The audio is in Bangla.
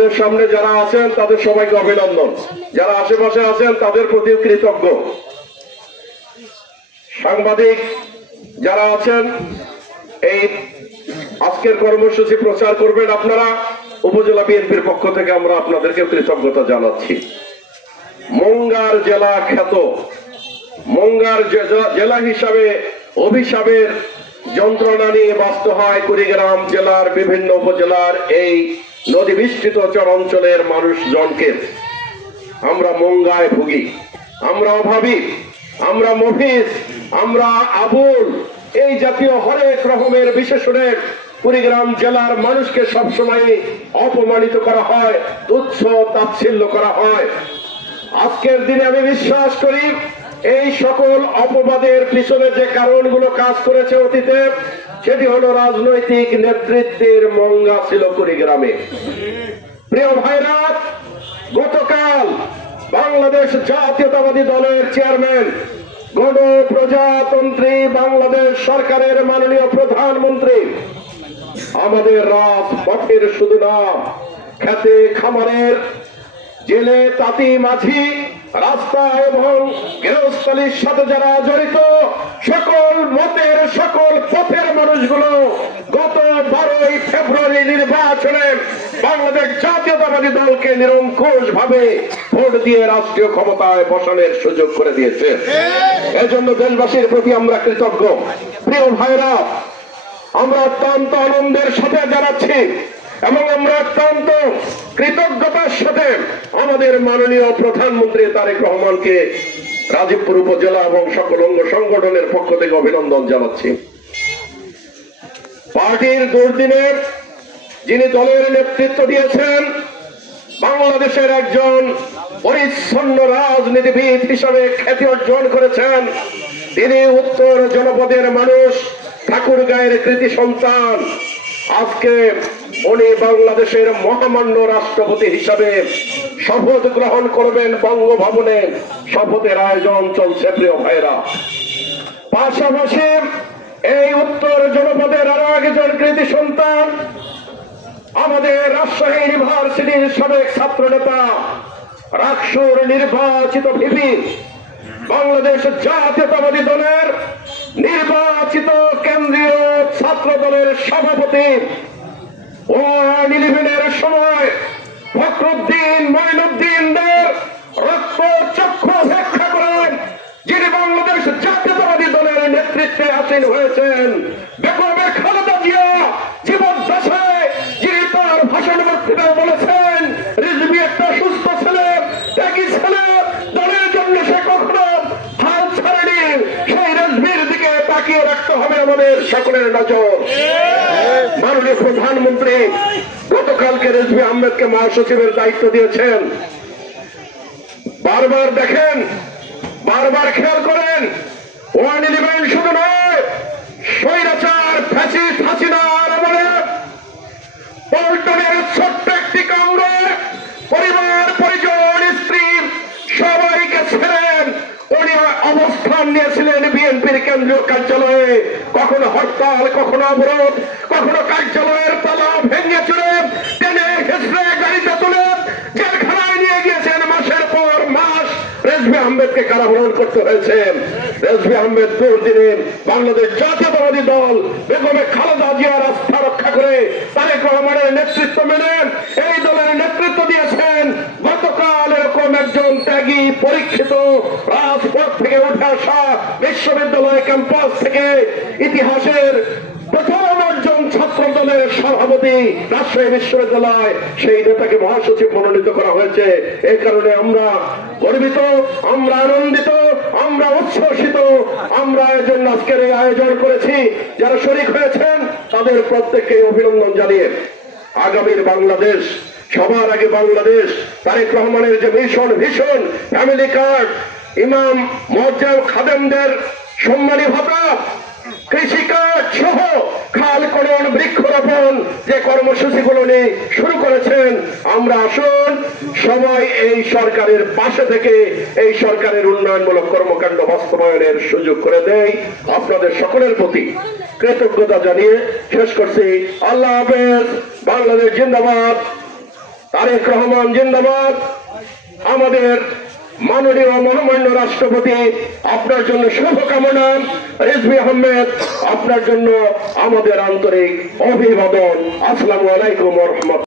আমাদের সামনে যারা আছেন তাদের সবাইকে অভিনন্দন, যারা আশেপাশে আছেন তাদের প্রতি কৃতজ্ঞ। সাংবাদিক যারা আছেন, এই আজকের কর্মসূচি প্রচার করবেন আপনারা, উপজেলা বিএনপির পক্ষ থেকে আমরা আপনাদেরকে কৃতজ্ঞতা জানাচ্ছি। মুঙ্গার জেলা খ্যাত, মুঙ্গার জেলা হিসাবে অভিশাপের যন্ত্রণা নিয়ে বাস্ত হয় কুড়িগ্রাম জেলার বিভিন্ন উপজেলার এই নদী বিস্তৃত চরাঞ্চলের মানুষজনকে। আমরা মুঙ্গায় ভুগি, আমরা অভাবী, আমরা মফিজ, আমরা আবুল, এই জাতীয় হরেক রকমের বিশেষণের কুড়িগ্রাম জেলার মানুষকে সবসময় অপমানিত করা হয়, তুচ্ছ তাচ্ছিল্য করা হয়। আজকের দিনে আমি বিশ্বাস করি এই সকল অপবাদের পিছনে যে কারণগুলো কাজ করেছে অতীতে, সেটি হলো রাজনৈতিক নেতৃত্বের মঙ্গা ছিল কুড়িগ্রামে। প্রিয় ভাইরা, গতকাল বাংলাদেশ জাতীয়তাবাদী দলের চেয়ারম্যান, গণপ্রজাতন্ত্রী বাংলাদেশ সরকারের মাননীয় প্রধানমন্ত্রী আমাদের রাজপথের শুধু না, খেতে খামারের, জেলে তাঁতি মাঝি, রাস্তা এবং গৃহস্থলীর সাথে যারা জড়িত সকল মতের সকল পথের মানুষগুলো গত 12ই ফেব্রুয়ারি নির্বাচনে বাংলাদেশ জাতীয়তাবাদী দলকে নিরঙ্কুশ ভাবে ভোট দিয়ে রাষ্ট্রীয় ক্ষমতায় বসানোর সুযোগ করে দিয়েছে। এজন্য দেশবাসীর প্রতি আমরা কৃতজ্ঞ। প্রিয় ভাইরা, আমরা অত্যন্ত আনন্দের সাথে জানাচ্ছি এবং আমরা অত্যন্ত কৃতজ্ঞতার সাথে আমাদের মাননীয় প্রধানমন্ত্রী তারেক রহমানকে রাজীবপুর উপজেলা এবং সকল অঙ্গ সংগঠনের পক্ষ থেকে অভিনন্দন জানাচ্ছি। পার্টির দুর্দিনে যিনি দলের নেতৃত্ব দিয়েছেন, বাংলাদেশের একজন পরিচ্ছন্ন রাজনীতিবিদ হিসাবে খ্যাতি অর্জন করেছেন, তিনি উত্তর জনপদের মানুষ, ঠাকুরগাঁয়ের কৃতি সন্তান। আজকে উনি বাংলাদেশের মহামান্য রাষ্ট্রপতি হিসাবে শপথ গ্রহণ করবেন বঙ্গভবনে। শপথের আয়োজন চলছে। প্রিয় ভাইরা, পাশাপাশি এই উত্তর জনপদের আরো একজন কৃতি সন্তান, আমাদের রাজশাহী ইউনিভার্সিটির সাবেক ছাত্র নেতা, রাকসুর নির্বাচিত ভিপি, বাংলাদেশ জাতীয়তাবাদী দলের নির্বাচিত কেন্দ্রীয় ছাত্র দলের সভাপতি, 1-11-এর সময় ফখরুদ্দিন মঈনুদ্দিনদের রক্ত চক্ষু উপেক্ষা করেন যিনি বাংলাদেশ জাতীয়তাবাদী দলের নেতৃত্বে আসীন হয়েছেন, বেগম খালেদা জিয়া জীবদ্দশায় যিনি তার ভাষণ বক্তৃতায় বলেছেন রিজভী একটা সুস্থ ছেলে, ত্যাগী ছেলে, দলের জন্য সে কখনো হাল ছাড়েনি। সেই রিজভীর দিকে তাকিয়ে রাখতে হবে আমাদের সকলের নজর। মাননীয় প্রধানমন্ত্রী গতকালকে রিজভী আহমেদকে মহাসচিবের দায়িত্ব দিয়েছেন। বারবার দেখেন, বারবার খেয়াল করেন, 1-11 শুধু নয়, স্বৈরাচার ফ্যাসিস্ট হাসিনার আমলে পল্টনের ছোট্ট একটি কামড়ে পরিবার পরিজন স্ত্রী সবাইকে ছেড়েন উনি অবস্থান নিয়েছিলেন বিএনপির কেন্দ্রীয় কার্যালয়ে। কখনো হরতাল, কখনো অবরোধ, কখনো কার্যালয়ের তালা ভেঙে চুরে টেনে হেসড়ে গাড়িতে তুলে জেলখানায় নিয়ে গিয়েছেন। মাসের পর মাস রেজভী আহমেদকে কারাবরণ করতে হয়েছে। রেজভী আহমেদ দুর্দিনে বাংলাদেশ জাতীয়তাবাদী দল বেগম খালেদা জিয়ার আস্থা রক্ষা করে তারেক রহমানের নেতৃত্ব মেনে এই দলের নেতৃত্ব দিয়েছেন। গতকাল এরকম একজন ত্যাগী পরীক্ষিত রাজপথ থেকে উঠে আসা বিশ্ববিদ্যালয় ক্যাম্পাস থেকে ইতিহাসের প্রথম একজন ছাত্র দলের সভাপতি রাজশাহী বিশ্ববিদ্যালয়, সেই নেতাকে মহাসচিব মনোনীত করা হয়েছে। এই কারণে আমরা গর্বিত, আমরা আনন্দিত, আমরা উচ্ছ্বসিত। আমরা এর জন্য আজকের এই আয়োজন করেছি। যারা শরীক হয়েছেন তাদের প্রত্যেককে অভিনন্দন জানিয়ে আগামীর বাংলাদেশ, সবার আগে বাংলাদেশ, তারেক রহমানের যে মিশন, ভীষণ, ফ্যামিলি কার্ড, ইমাম মুয়াজ্জিন খাদেমদের সম্মানী ভাতা, কৃষি কাজ সহ খাল খনন, বৃক্ষরোপণ যে কর্মসূচিগুলো নিয়ে শুরু করেছেন, আমরা আসুন সবাই এই সরকারের পাশে থেকে এই সরকারের উন্নয়নমূলক কর্মকাণ্ড বাস্তবায়নের সুযোগ করে দেয়। আপনাদের সকলের প্রতি কৃতজ্ঞতা জানিয়ে শেষ করছি। আল্লাহ হাফেজ। বাংলাদেশ জিন্দাবাদ। তারেক রহমান জিন্দাবাদ। আমাদের মাননীয় মহামান্য রাষ্ট্রপতি আপনার জন্য শুভকামনা। রিজভী আহমেদ আপনার জন্য আমাদের আন্তরিক অভিবাদন। আসসালামু আলাইকুম ওয়া রাহমাতুল্লাহ।